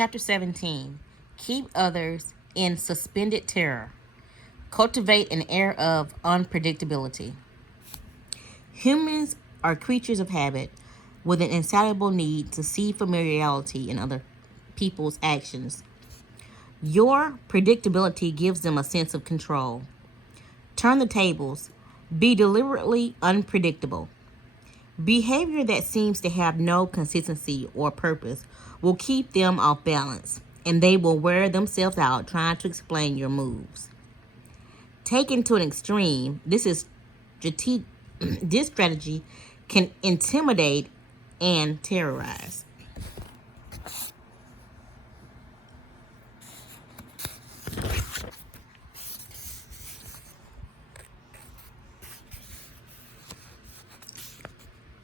Chapter 17. Keep others in suspended terror. Cultivate an air of unpredictability. Humans are creatures of habit with an insatiable need to see familiarity in other people's actions. Your predictability gives them a sense of control. Turn the tables. Be deliberately unpredictable. Behavior that seems to have no consistency or purpose will keep them off balance, and they will wear themselves out trying to explain your moves. Taken to an extreme, this strategy can intimidate and terrorize.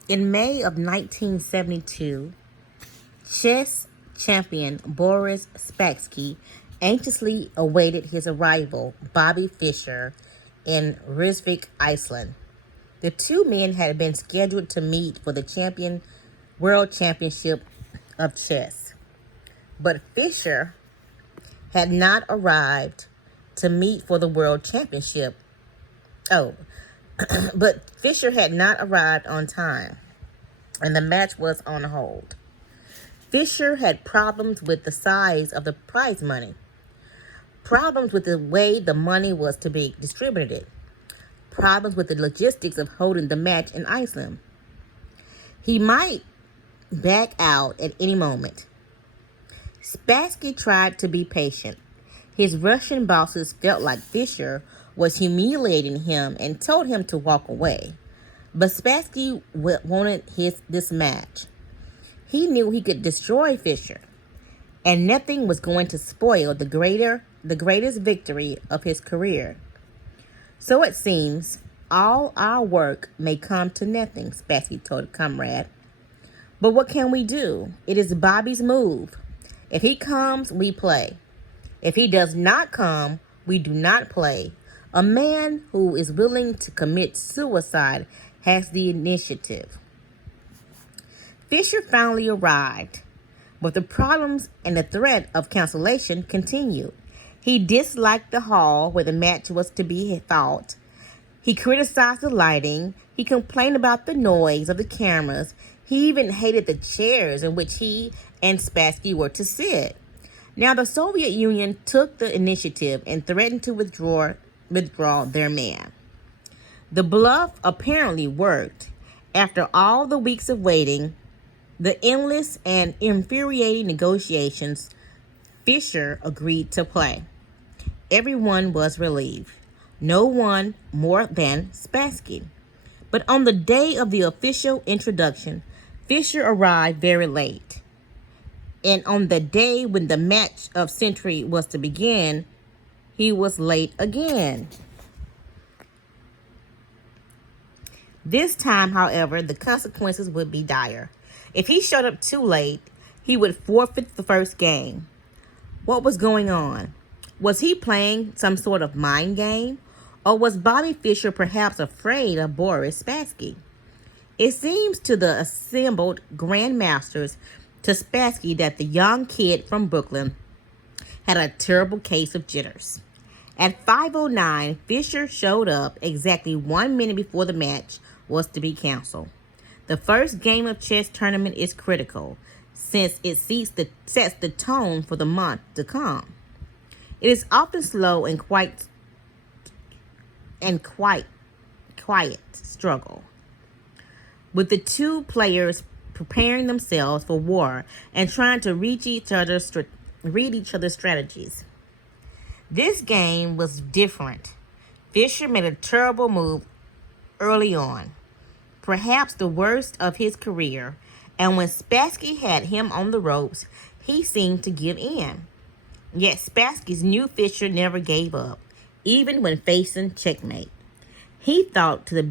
In May of 1972, chess champion Boris Spassky anxiously awaited his arrival, Bobby Fischer, in Reykjavik, Iceland. The two men had been scheduled to meet for the World Championship of Chess, but Fischer had not arrived to meet for the World Championship. Oh, but Fischer had not arrived on time, and the match was on hold. Fischer had problems with the size of the prize money, problems with the way the money was to be distributed, problems with the logistics of holding the match in Iceland. He might back out at any moment. Spassky tried to be patient. His Russian bosses felt like Fischer was humiliating him and told him to walk away. But Spassky wanted this match. He knew he could destroy Fischer, and nothing was going to spoil the greatest victory of his career. So it seems all our work may come to nothing, Spassky told a comrade. But what can we do? It is Bobby's move. If he comes, we play. If he does not come, we do not play. A man who is willing to commit suicide has the initiative. Fischer finally arrived, but the problems and the threat of cancellation continued. He disliked the hall where the match was to be fought. He criticized the lighting. He complained about the noise of the cameras. He even hated the chairs in which he and Spassky were to sit. Now, the Soviet Union took the initiative and threatened to withdraw their man. The bluff apparently worked. After all the weeks of waiting, the endless and infuriating negotiations, Fischer agreed to play. Everyone was relieved. No one more than Spassky. But on the day of the official introduction, Fischer arrived very late. And on the day when the match of century was to begin, he was late again. This time, however, the consequences would be dire. If he showed up too late, he would forfeit the first game. What was going on? Was he playing some sort of mind game? Or was Bobby Fischer perhaps afraid of Boris Spassky? It seems to the assembled grandmasters to Spassky that the young kid from Brooklyn had a terrible case of jitters. At 5:09, Fischer showed up exactly 1 minute before the match was to be canceled. The first game of chess tournament is critical, since it sets the tone for the month to come. It is often slow and quiet struggle, with the two players preparing themselves for war and trying to read each other's strategies. This game was different. Fischer made a terrible move early on, perhaps the worst of his career, and when Spassky had him on the ropes, he seemed to give in. Yet Spassky's new Fischer never gave up, even when facing checkmate. He fought to the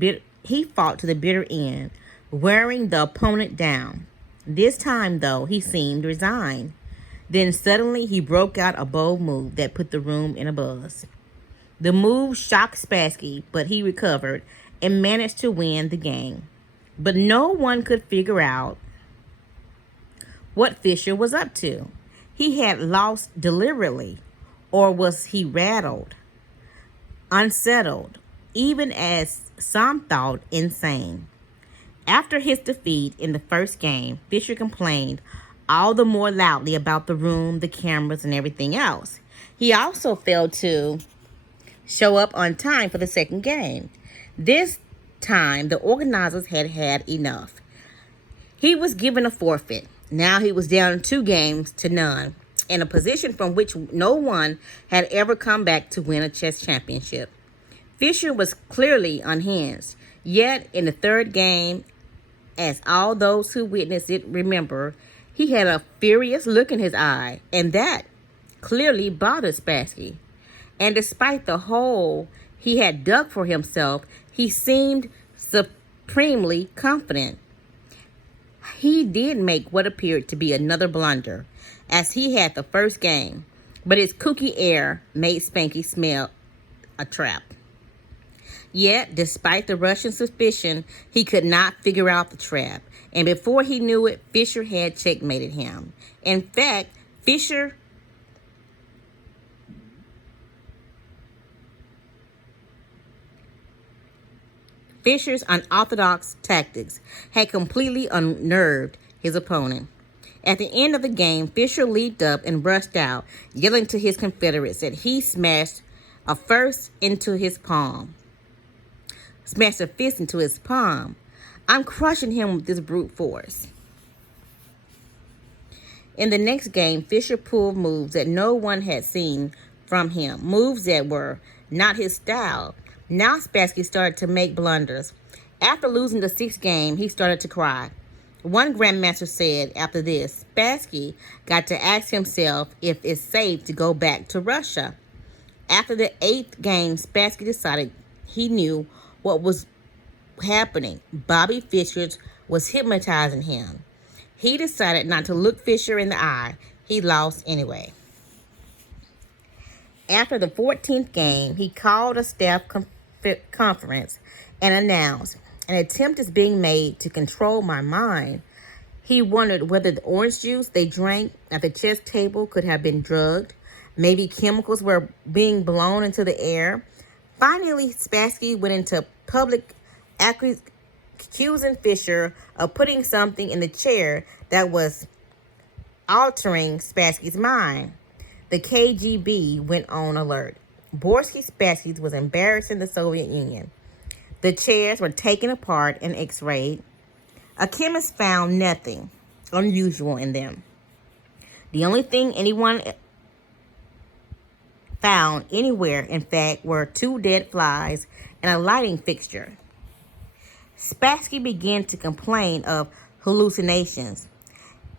bitter end, wearing the opponent down. This time, though, he seemed resigned. Then suddenly he broke out a bold move that put the room in a buzz. The move shocked Spassky, but he recovered and managed to win the game. But no one could figure out what Fischer was up to. he had lost deliberately, or was he rattled, unsettled, even as some thought insane? After his defeat in the first game, Fisher complained all the more loudly about the room, the cameras, and everything else. He also failed to show up on time for the second game. This time, the organizers had had enough. He was given a forfeit. Now he was down 2 games to none, in a position from which no one had ever come back to win a chess championship. Fisher was clearly unhinged. Yet, in the third game, as all those who witnessed it remember, he had a furious look in his eye, and that clearly bothered Spassky. And despite the hole he had dug for himself, he seemed supremely confident. He did make what appeared to be another blunder, as he had the first game, but his kooky air made Spanky smell a trap. Yet, despite the Russian suspicion, he could not figure out the trap, and before he knew it, Fisher had checkmated him. In fact, Fisher's unorthodox tactics had completely unnerved his opponent. At the end of the game, Fisher leaped up and rushed out, yelling to his confederates that he smashed a fist into his palm. I'm crushing him with this brute force. In the next game, Fisher pulled moves that no one had seen from him, moves that were not his style. Now Spassky started to make blunders. After losing the 6th game, he started to cry. One grandmaster said after this, Spassky got to ask himself if it's safe to go back to Russia. After the 8th game, Spassky decided he knew what was happening. Bobby Fischer was hypnotizing him. He decided not to look Fisher in the eye. He lost anyway. After the 14th game, he called a staff conference and announced, "An attempt is being made to control my mind." He wondered whether the orange juice they drank at the chess table could have been drugged. Maybe chemicals were being blown into the air. Finally, Spassky went into public accusing Fisher of putting something in the chair that was altering Spassky's mind. The KGB went on alert. Spassky was embarrassing the Soviet Union. The chairs were taken apart and x-rayed. A chemist found nothing unusual in them. The only thing anyone found anywhere, in fact, were 2 dead flies and a lighting fixture. Spassky began to complain of hallucinations.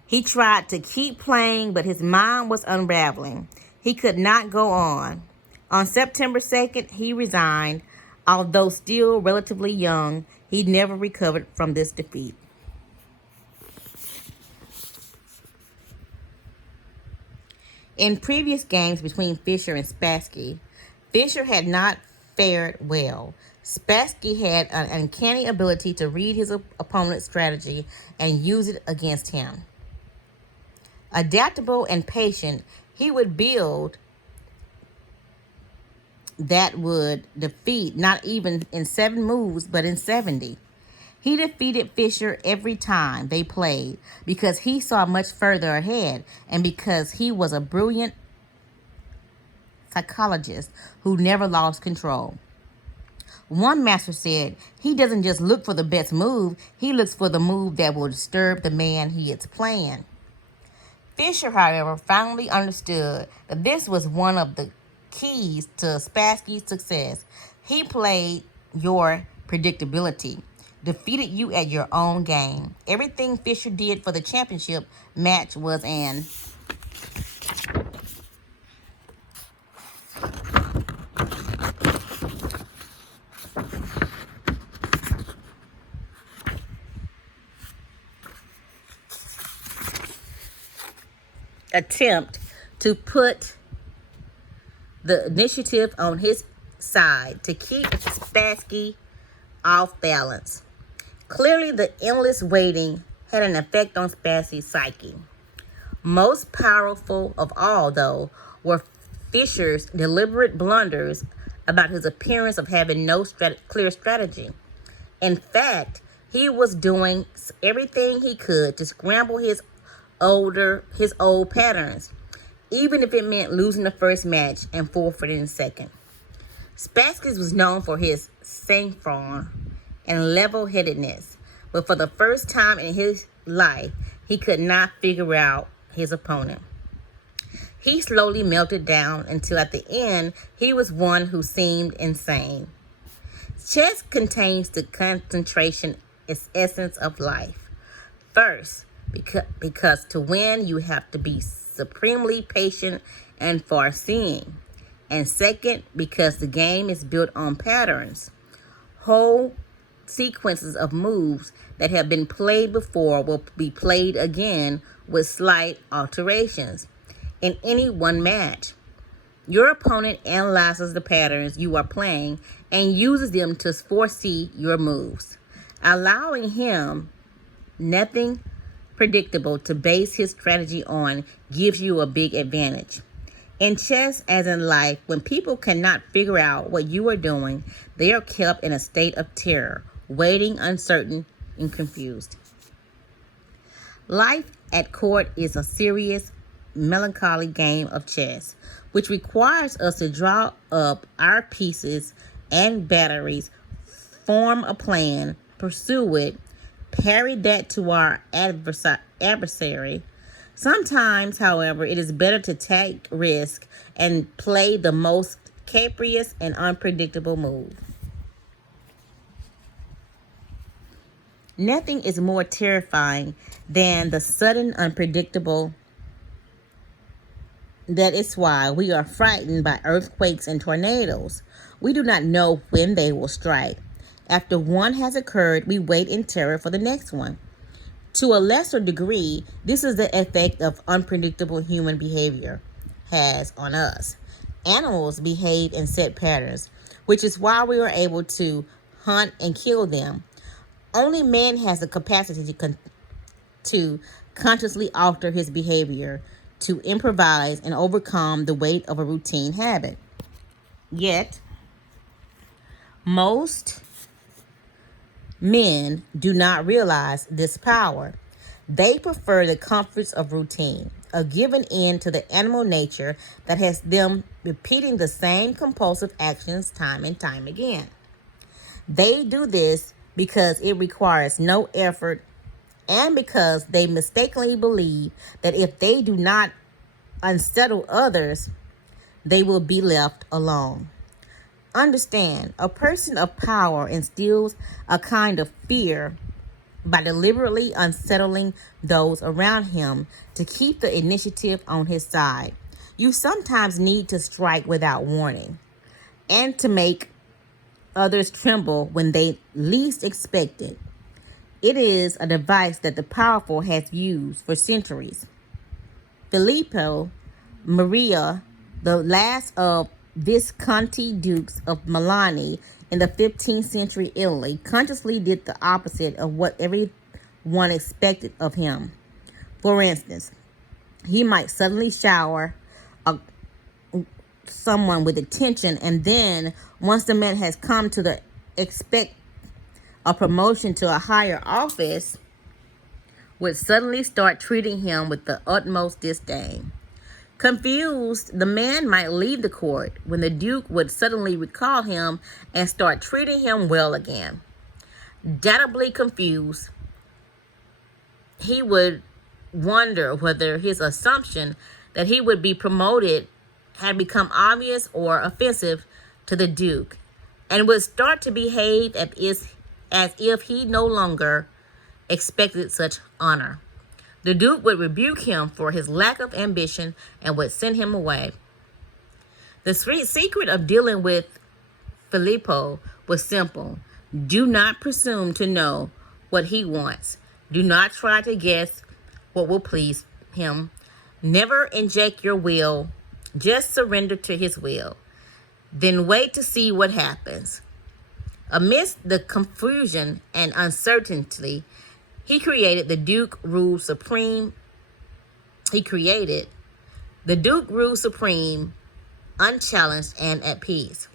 He tried to keep playing, but his mind was unraveling. He could not go on. On September 2nd, he resigned. Although still relatively young, he never recovered from this defeat. In previous games between Fisher and Spassky, Fisher had not fared well. Spassky had an uncanny ability to read his opponent's strategy and use it against him. Adaptable and patient, he would build that would defeat not even in 7 moves, but in 70. He defeated Fisher every time they played because he saw much further ahead and because he was a brilliant psychologist who never lost control. One master said, he doesn't just look for the best move, he looks for the move that will disturb the man he is playing. Fisher, however, finally understood that this was one of the keys to Spassky's success. He played your predictability, defeated you at your own game. Everything Fisher did for the championship match was an attempt to put the initiative on his side to keep Spassky off balance. Clearly, the endless waiting had an effect on Spassky's psyche. Most powerful of all, though, were Fisher's deliberate blunders about his appearance of having no clear strategy. In fact, he was doing everything he could to scramble his old patterns, even if it meant losing the first match and forfeiting the second. Spassky was known for his sang-froid and level-headedness, but for the first time in his life, he could not figure out his opponent. He slowly melted down until at the end, he was one who seemed insane. Chess contains the concentration essence of life. First, because to win, you have to be supremely patient and far-seeing. And second, because the game is built on patterns. Whole sequences of moves that have been played before will be played again with slight alterations in any one match. Your opponent analyzes the patterns you are playing and uses them to foresee your moves, allowing him nothing predictable to base his strategy on gives you a big advantage. In chess, as in life, when people cannot figure out what you are doing, they are kept in a state of terror, waiting, uncertain, and confused. Life at court is a serious, melancholy game of chess, which requires us to draw up our pieces and batteries, form a plan, pursue it, parry that to our adversary. Sometimes, however, it is better to take risk and play the most capricious and unpredictable move. Nothing is more terrifying than the sudden unpredictable. That is why we are frightened by earthquakes and tornadoes. We do not know when they will strike. After one has occurred, we wait in terror for the next one. To a lesser degree, this is the effect of unpredictable human behavior has on us. Animals behave in set patterns, which is why we are able to hunt and kill them. Only man has the capacity to consciously alter his behavior, to improvise and overcome the weight of a routine habit. Yet, most men do not realize this power. They prefer the comforts of routine, a given end to the animal nature that has them repeating the same compulsive actions time and time again. They do this because it requires no effort and because they mistakenly believe that if they do not unsettle others, they will be left alone. Understand, a person of power instills a kind of fear by deliberately unsettling those around him to keep the initiative on his side. You sometimes need to strike without warning and to make others tremble when they least expect it. It is a device that the powerful has used for centuries. Filippo Maria, the last of Visconti Dukes of Milan in the 15th century Italy, consciously did the opposite of what everyone expected of him. For instance, he might suddenly shower someone with attention, and then once the man has come to expect a promotion to a higher office, would suddenly start treating him with the utmost disdain. Confused, the man might leave the court when the Duke would suddenly recall him and start treating him well again. Doubtably confused, he would wonder whether his assumption that he would be promoted had become obvious or offensive to the Duke, and would start to behave as if he no longer expected such honor. The Duke would rebuke him for his lack of ambition and would send him away. The secret of dealing with Filippo was simple. Do not presume to know what he wants. Do not try to guess what will please him. Never inject your will. Just surrender to his will. Then wait to see what happens. Amidst the confusion and uncertainty, he created the Duke ruled supreme he created, the Duke ruled supreme, unchallenged, and at peace.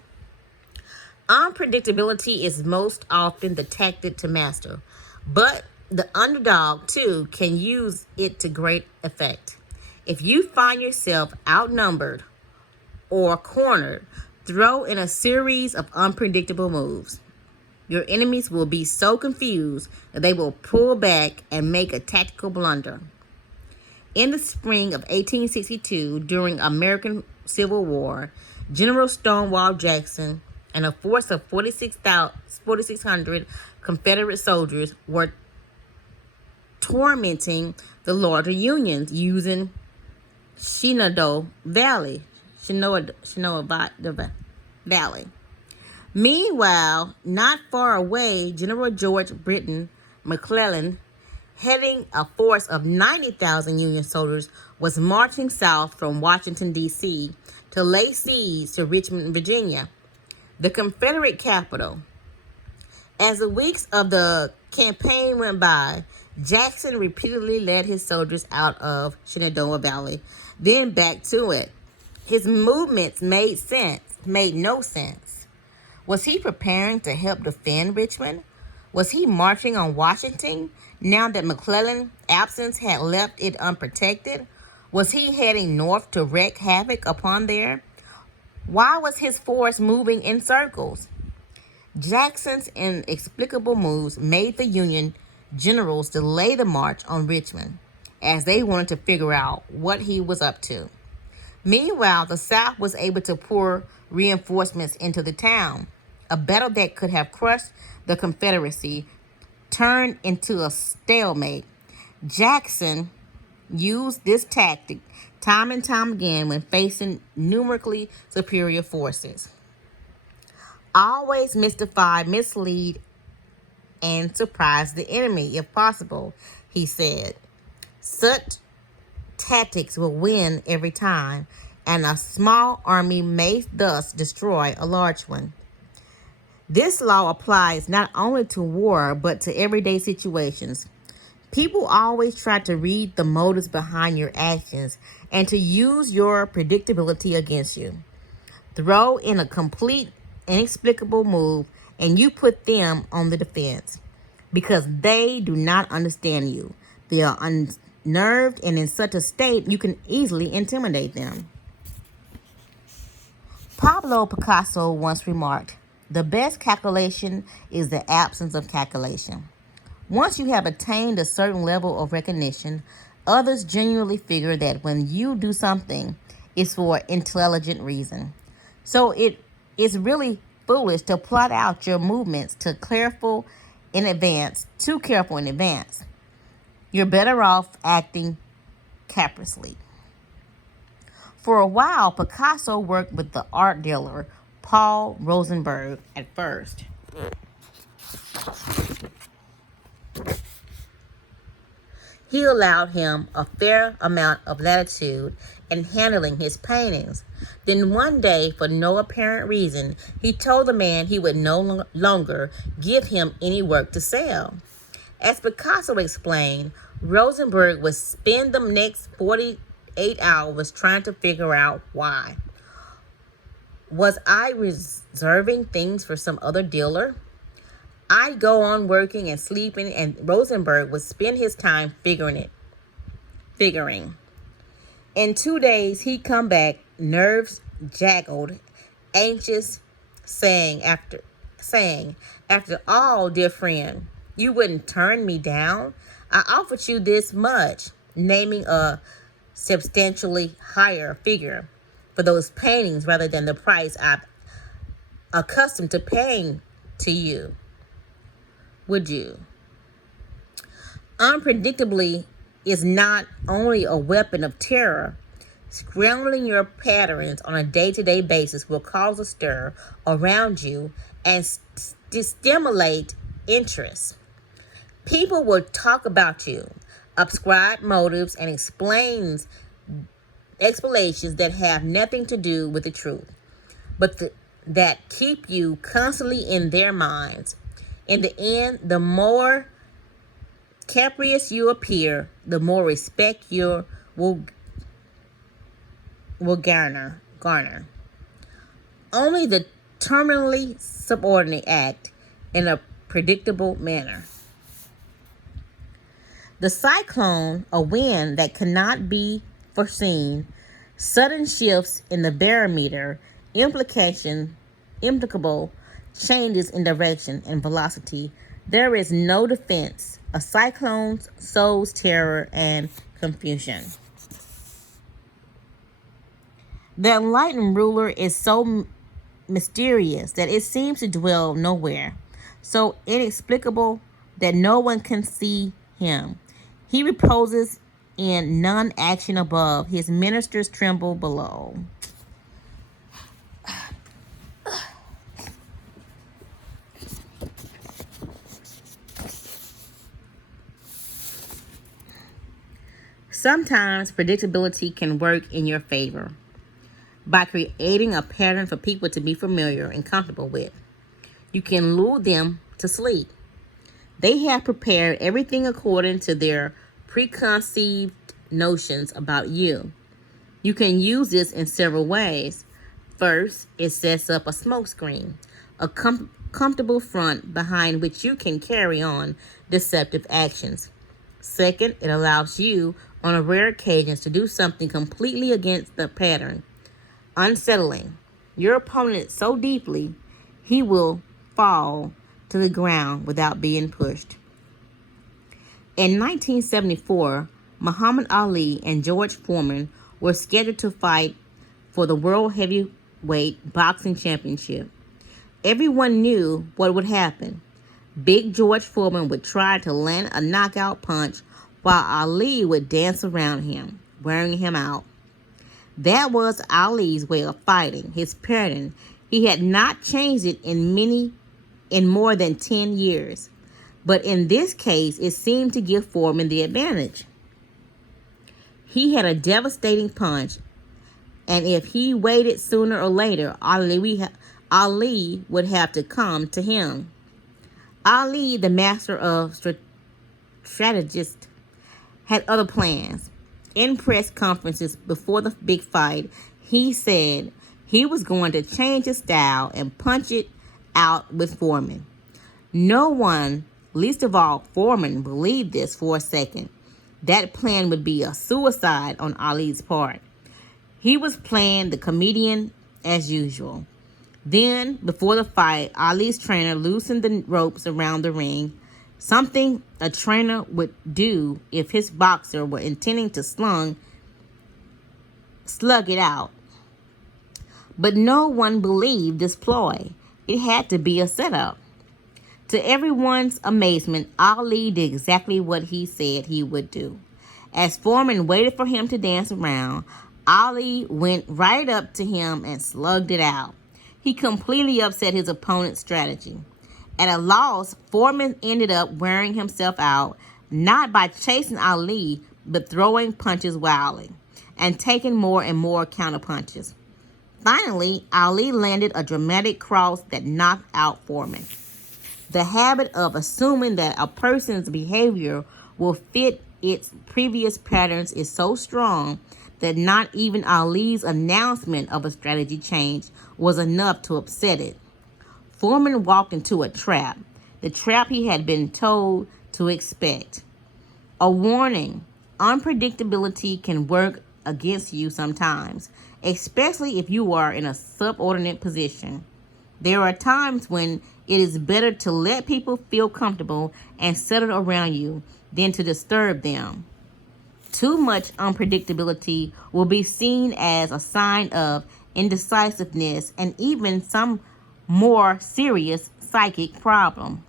Unpredictability is most often the tactic to master, but the underdog, too, can use it to great effect. If you find yourself outnumbered or cornered, throw in a series of unpredictable moves. Your enemies will be so confused that they will pull back and make a tactical blunder. In the spring of 1862, during American Civil War, General Stonewall Jackson and a force of 4,600 Confederate soldiers were tormenting the larger Unions using Shenandoah Valley. Valley. Meanwhile, not far away, General George Britton McClellan, heading a force of 90,000 Union soldiers, was marching south from Washington, D.C. to lay siege to Richmond, Virginia, the Confederate capital. As the weeks of the campaign went by, Jackson repeatedly led his soldiers out of Shenandoah Valley, then back to it. His movements made no sense. Was he preparing to help defend Richmond? Was he marching on Washington now that McClellan's absence had left it unprotected? Was he heading north to wreak havoc upon there? Why was his force moving in circles? Jackson's inexplicable moves made the Union generals delay the march on Richmond, as they wanted to figure out what he was up to. Meanwhile, the South was able to pour reinforcements into the town. A battle that could have crushed the Confederacy turned into a stalemate. Jackson used this tactic time and time again when facing numerically superior forces. Always mystify, mislead, and surprise the enemy if possible, he said. Such tactics will win every time, and a small army may thus destroy a large one. This law applies not only to war, but to everyday situations. People always try to read the motives behind your actions and to use your predictability against you. Throw in a complete, inexplicable move, and you put them on the defense because they do not understand you. They are unnerved, and in such a state, you can easily intimidate them. Pablo Picasso once remarked, "The best calculation is the absence of calculation." Once you have attained a certain level of recognition, others genuinely figure that when you do something, it's for intelligent reason. So it is really foolish to plot out your movements too careful in advance. You're better off acting capriciously. For a while, Picasso worked with the art dealer Paul Rosenberg at first. He allowed him a fair amount of latitude in handling his paintings. Then one day, for no apparent reason, he told the man he would no longer give him any work to sell. As Picasso explained, Rosenberg would spend the next 48 hours trying to figure out why. Was I reserving things for some other dealer? I'd go on working and sleeping, and Rosenberg would spend his time figuring. In 2 days, he'd come back, nerves jaggled, anxious, saying, after all, dear friend, you wouldn't turn me down. I offered you this much, naming a substantially higher figure for those paintings rather than the price I'm accustomed to paying to you. Would you? Unpredictably is not only a weapon of terror. Scrambling your patterns on a day-to-day basis will cause a stir around you and stimulate interest. People will talk about you, ascribe motives, and explanations that have nothing to do with the truth, but that keep you constantly in their minds. In the end, the more capricious you appear, the more respect your will garner. Only the terminally subordinate act in a predictable manner. The cyclone, a wind that cannot be foreseen, sudden shifts in the barometer, implicable changes in direction and velocity. There is no defense. A cyclone sows terror and confusion. The enlightened ruler is so mysterious that it seems to dwell nowhere, so inexplicable that no one can see him. He reposes in non-action above. His ministers tremble below. Sometimes predictability can work in your favor by creating a pattern for people to be familiar and comfortable with. You can lure them to sleep. They have prepared everything according to their preconceived notions about you. You can use this in several ways. First, it sets up a smokescreen, a comfortable front behind which you can carry on deceptive actions. Second, it allows you, on rare occasions, to do something completely against the pattern, unsettling your opponent so deeply he will fall to the ground without being pushed. In 1974, Muhammad Ali and George Foreman were scheduled to fight for the World Heavyweight Boxing Championship. Everyone knew what would happen. Big George Foreman would try to land a knockout punch while Ali would dance around him, wearing him out. That was Ali's way of fighting, his pattern. He had not changed it in more than 10 years. But in this case, it seemed to give Foreman the advantage. He had a devastating punch, and if he waited sooner or later, Ali would have to come to him. Ali, the master of strategist, had other plans. In press conferences before the big fight, he said he was going to change his style and punch it out with Foreman. No one, least of all Foreman, believed this for a second. That plan would be a suicide on Ali's part. He was playing the comedian as usual. Then, before the fight, Ali's trainer loosened the ropes around the ring, something a trainer would do if his boxer were intending to slug it out. But no one believed this ploy. It had to be a setup. To everyone's amazement, Ali did exactly what he said he would do. As Foreman waited for him to dance around, Ali went right up to him and slugged it out. He completely upset his opponent's strategy. At a loss, Foreman ended up wearing himself out, not by chasing Ali, but throwing punches wildly and taking more and more counterpunches. Finally, Ali landed a dramatic cross that knocked out Foreman. The habit of assuming that a person's behavior will fit its previous patterns is so strong that not even Ali's announcement of a strategy change was enough to upset it. Foreman walked into a trap, the trap he had been told to expect. A warning: unpredictability can work against you sometimes, especially if you are in a subordinate position. There are times when it is better to let people feel comfortable and settle around you than to disturb them. Too much unpredictability will be seen as a sign of indecisiveness and even some more serious psychic problem.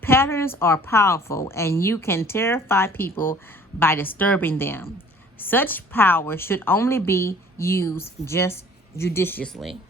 Patterns are powerful, and you can terrify people by disturbing them. Such power should only be used just judiciously.